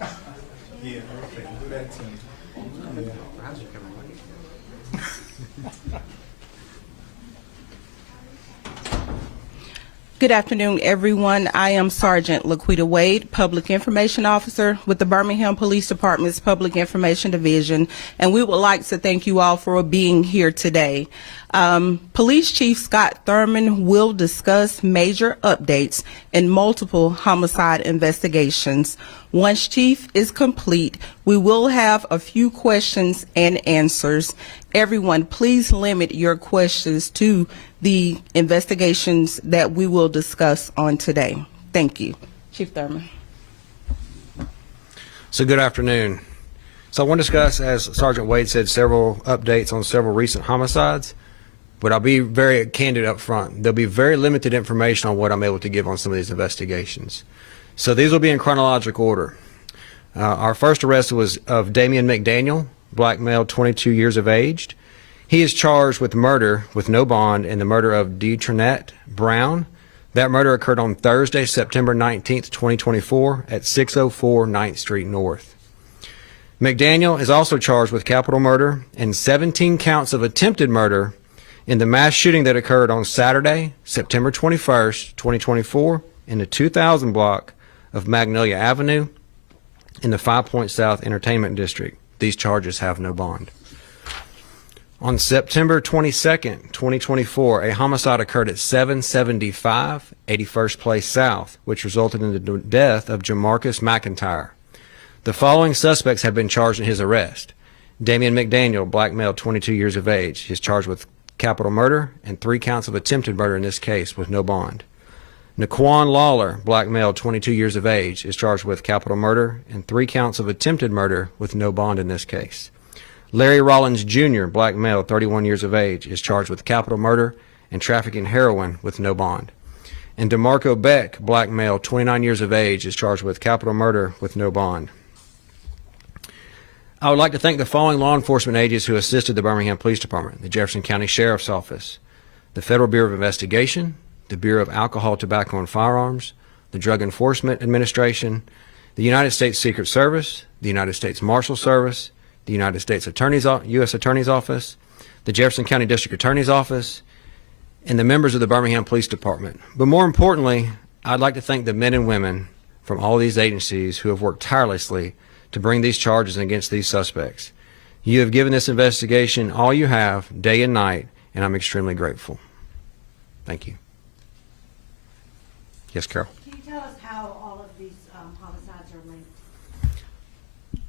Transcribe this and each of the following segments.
Yeah, okay, do that to me. Yeah. Good afternoon, everyone. I am Sergeant Laquita Wade, Public Information Officer with the Birmingham Police Department's Public Information Division, and we would like to thank you all for being here today. Police Chief Scott Thurman will discuss major updates in multiple homicide investigations. Once Chief is complete, we will have a few questions and answers. Everyone, please limit your questions to the investigations that we will discuss on today. Thank you. Chief Thurman. So good afternoon. So I want to discuss, as Sergeant Wade said, several updates on several recent homicides, but I'll be very candid up front. There'll be very limited information on what I'm able to give on some of these investigations. So these will be in chronological order. Our first arrest was of Damian McDaniel, black male, 22 years of age. He is charged with murder with no bond in the murder of Detrinette Brown. That murder occurred on Thursday, September 19th, 2024 at 604 9th Street North. McDaniel is also charged with capital murder and 17 counts of attempted murder in the mass shooting that occurred on Saturday, September 21st, 2024 in the 2000 block of Magnolia Avenue in the 5 Point South Entertainment District. These charges have no bond. On September 22nd, 2024, a homicide occurred at 775 81st Place South, which resulted in the death of Jamarcus McIntyre. The following suspects have been charged in his arrest. Damian McDaniel, black male, 22 years of age. He is charged with capital murder and 3 counts of attempted murder in this case with no bond. Naquan Lawler, black male, 22 years of age, is charged with capital murder and 3 counts of attempted murder with no bond in this case. Larry Rollins Jr., black male, 31 years of age, is charged with capital murder and trafficking heroin with no bond. And DeMarco Beck, black male, 29 years of age, is charged with capital murder with no bond. I would like to thank the following law enforcement agents who assisted the Birmingham Police Department: the Jefferson County Sheriff's Office, the Federal Bureau of Investigation, the Bureau of Alcohol, Tobacco, and Firearms, the Drug Enforcement Administration, the United States Secret Service, the United States Marshal Service, the United States U.S. Attorney's Office, the Jefferson County District Attorney's Office, and the members of the Birmingham Police Department. But more importantly, I'd like to thank the men and women from all these agencies who have worked tirelessly to bring these charges against these suspects. You have given this investigation all you have, day and night, and I'm extremely grateful. Thank you. Yes, Carol. Can you tell us how all of these homicides are linked?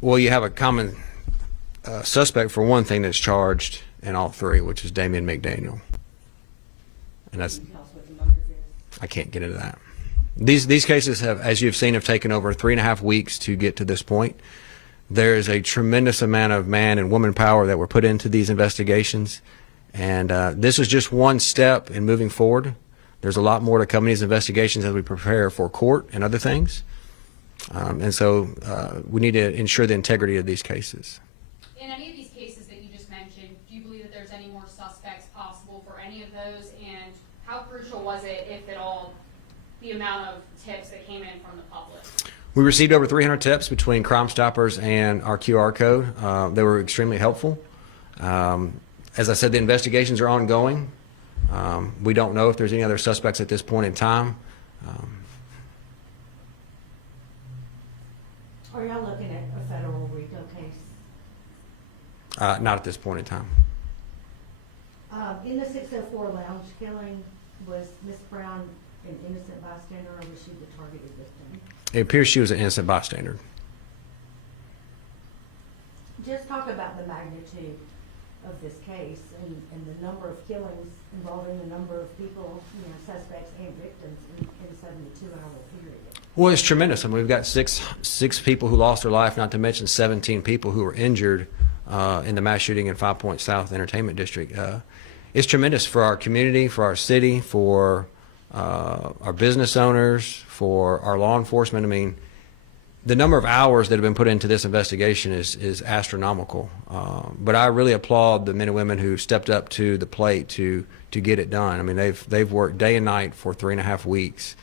Well, you have a common suspect for one thing that's charged in all three, which is Damian McDaniel. And that's, Can you tell us what the motive is? I can't get into that. These cases have, as you've seen, have taken over 3.5 weeks to get to this point. There is a tremendous amount of man and woman power that were put into these investigations, and this is just one step in moving forward. There's a lot more to come in these investigations as we prepare for court and other things, and so we need to ensure the integrity of these cases. In any of these cases that you just mentioned, do you believe that there's any more suspects possible for any of those, and how crucial was it, if at all, the amount of tips that came in from the public? We received over 300 tips between Crime Stoppers and our QR code. They were extremely helpful. As I said, the investigations are ongoing. We don't know if there's any other suspects at this point in time. Are y'all looking at a federal RICO case? Not at this point in time. In the 604 lounge killing, was Miss Brown an innocent bystander, or was she the targeted victim? It appears she was an innocent bystander. Just talk about the magnitude of this case and the number of killings involving the number of people, suspects and victims in a 72-hour period. Well, it's tremendous. I mean, we've got six people who lost their life, not to mention 17 people who were injured in the mass shooting in 5 Point South Entertainment District. It's tremendous for our community, for our city, for our business owners, for our law enforcement. I mean, the number of hours that have been put into this investigation is astronomical. But I really applaud the men and women who stepped up to the plate to get it done. I mean, they've worked day and night for 3.5 weeks.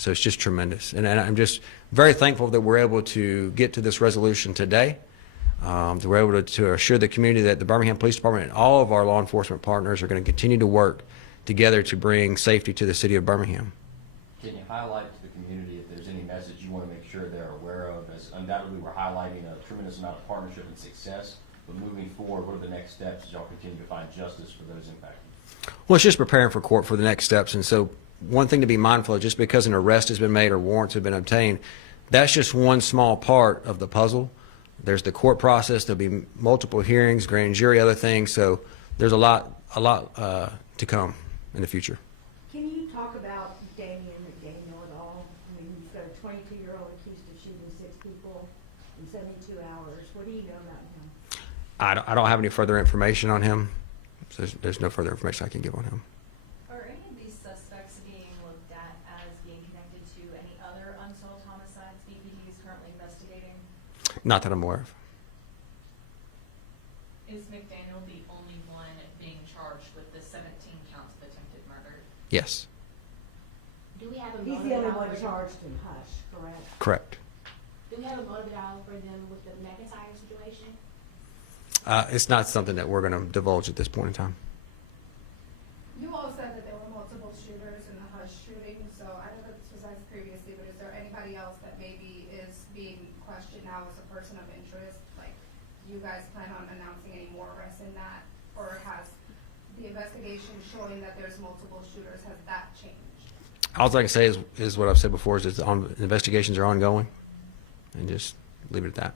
So it's just tremendous. And I'm just very thankful that we're able to get to this resolution today. That we're able to assure the community that the Birmingham Police Department and all of our law enforcement partners are going to continue to work together to bring safety to the city of Birmingham. Can you highlight to the community if there's any message you want to make sure they're aware of? As undoubtedly we're highlighting a tremendous amount of partnership and success, but moving forward, what are the next steps as y'all continue to find justice for those impacted? Well, it's just preparing for court for the next steps. And so one thing to be mindful of, just because an arrest has been made or warrants have been obtained, that's just one small part of the puzzle. There's the court process. There'll be multiple hearings, grand jury, other things. So there's a lot to come in the future. Can you talk about Damien McDaniel at all? I mean, you've got a 22-year-old accused of shooting 6 people in 72 hours. What do you know about him? I don't have any further information on him. So there's no further information I can give on him. Are any of these suspects being looked at as being connected to any other unsolved homicides BPD is currently investigating? Not that I'm aware of. Is McDaniel the only one being charged with the 17 counts of attempted murder? Yes. Do we have a He's motive the only at all one for them? charged in Hush, correct? Correct. Do we have a motive at all for them with the McIntyre situation? It's not something that we're going to divulge at this point in time. You all said that there were multiple shooters in the Hush shooting, so I know that this was asked previously, but is there anybody else that maybe is being questioned now as a person of interest? Like, do you guys plan on announcing any more arrests in that? Or has the investigation showing that there's multiple shooters, has that changed? All I can say is what I've said before, is investigations are ongoing, and just leave it at that.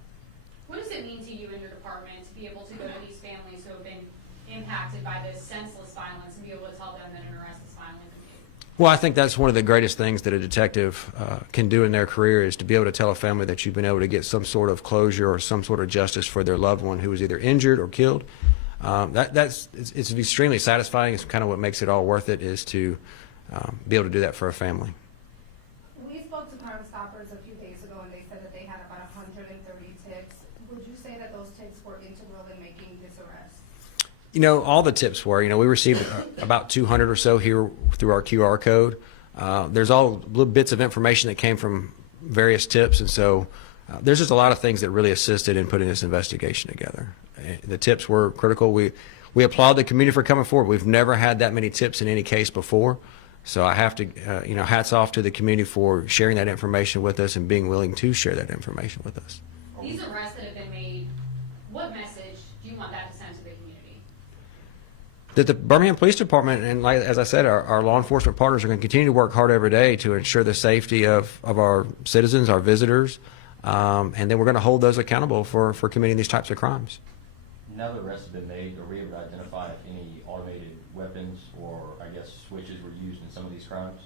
What does it mean to you and your department to be able to go to these families who have been impacted by this senseless violence and be able to tell them that an arrest is finally been made? Well, I think that's one of the greatest things that a detective can do in their career, is to be able to tell a family that you've been able to get some sort of closure or some sort of justice for their loved one who was either injured or killed. It's extremely satisfying. It's kind of what makes it all worth it, is to be able to do that for a family. We spoke to Crime Stoppers a few days ago, and they said that they had about 130 tips. Would you say that those tips were integral in making this arrest? You know, all the tips were. You know, we received about 200 or so here through our QR code. There's all little bits of information that came from various tips, and so there's just a lot of things that really assisted in putting this investigation together. The tips were critical. We applaud the community for coming forward. We've never had that many tips in any case before, so I have to, hats off to the community for sharing that information with us and being willing to share that information with us. These arrests that have been made, what message do you want that to send to the community? That the Birmingham Police Department, and as I said, our law enforcement partners are going to continue to work hard every day to ensure the safety of our citizens, our visitors, and then we're going to hold those accountable for committing these types of crimes. Now that arrests have been made, are we able to identify if any automated weapons or, I guess, switches were used in some of these crimes?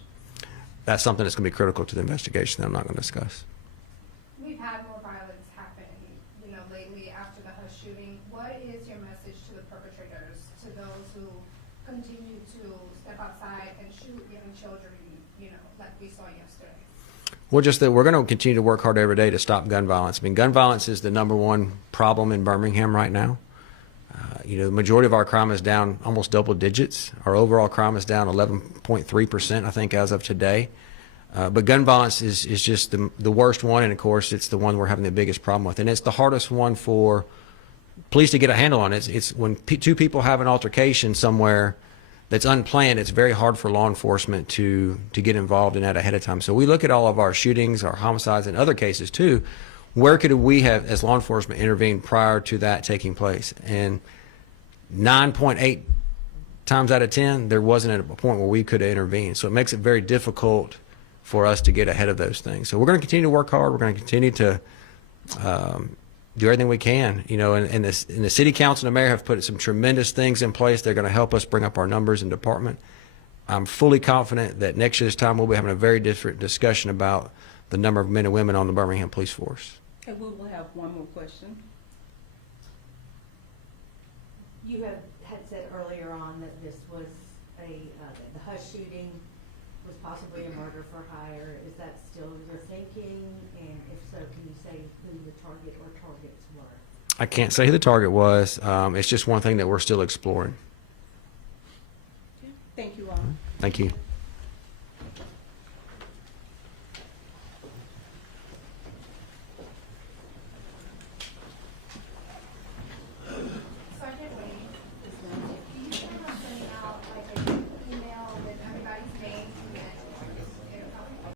That's something that's going to be critical to the investigation that I'm not going to discuss. We've had more violence happen, lately after the Hush shooting. What is your message to the perpetrators, to those who continue to step outside and shoot young children, like we saw yesterday? Well, just that we're going to continue to work hard every day to stop gun violence. I mean, gun violence is the #1 problem in Birmingham right now. The majority of our crime is down almost double digits. Our overall crime is down 11.3%, I think, as of today. But gun violence is just the worst one, and of course, it's the one we're having the biggest problem with. And it's the hardest one for police to get a handle on. It's when two people have an altercation somewhere that's unplanned, it's very hard for law enforcement to get involved in that ahead of time. So we look at all of our shootings, our homicides, and other cases too. Where could we have, as law enforcement, intervened prior to that taking place? And 9.8 times out of 10, there wasn't at a point where we could have intervened. So it makes it very difficult for us to get ahead of those things. So we're going to continue to work hard. We're going to continue to do everything we can. And the city council and the mayor have put some tremendous things in place. They're going to help us bring up our numbers in department. I'm fully confident that next year's time we'll be having a very different discussion about the number of men and women on the Birmingham Police Force. And we will have one more question. You had said earlier on that this was the Hush shooting was possibly a murder for hire. Is that still your thinking? And if so, can you say who the target or targets were? I can't say who the target was. It's just one thing that we're still exploring. Thank you all. Thank you.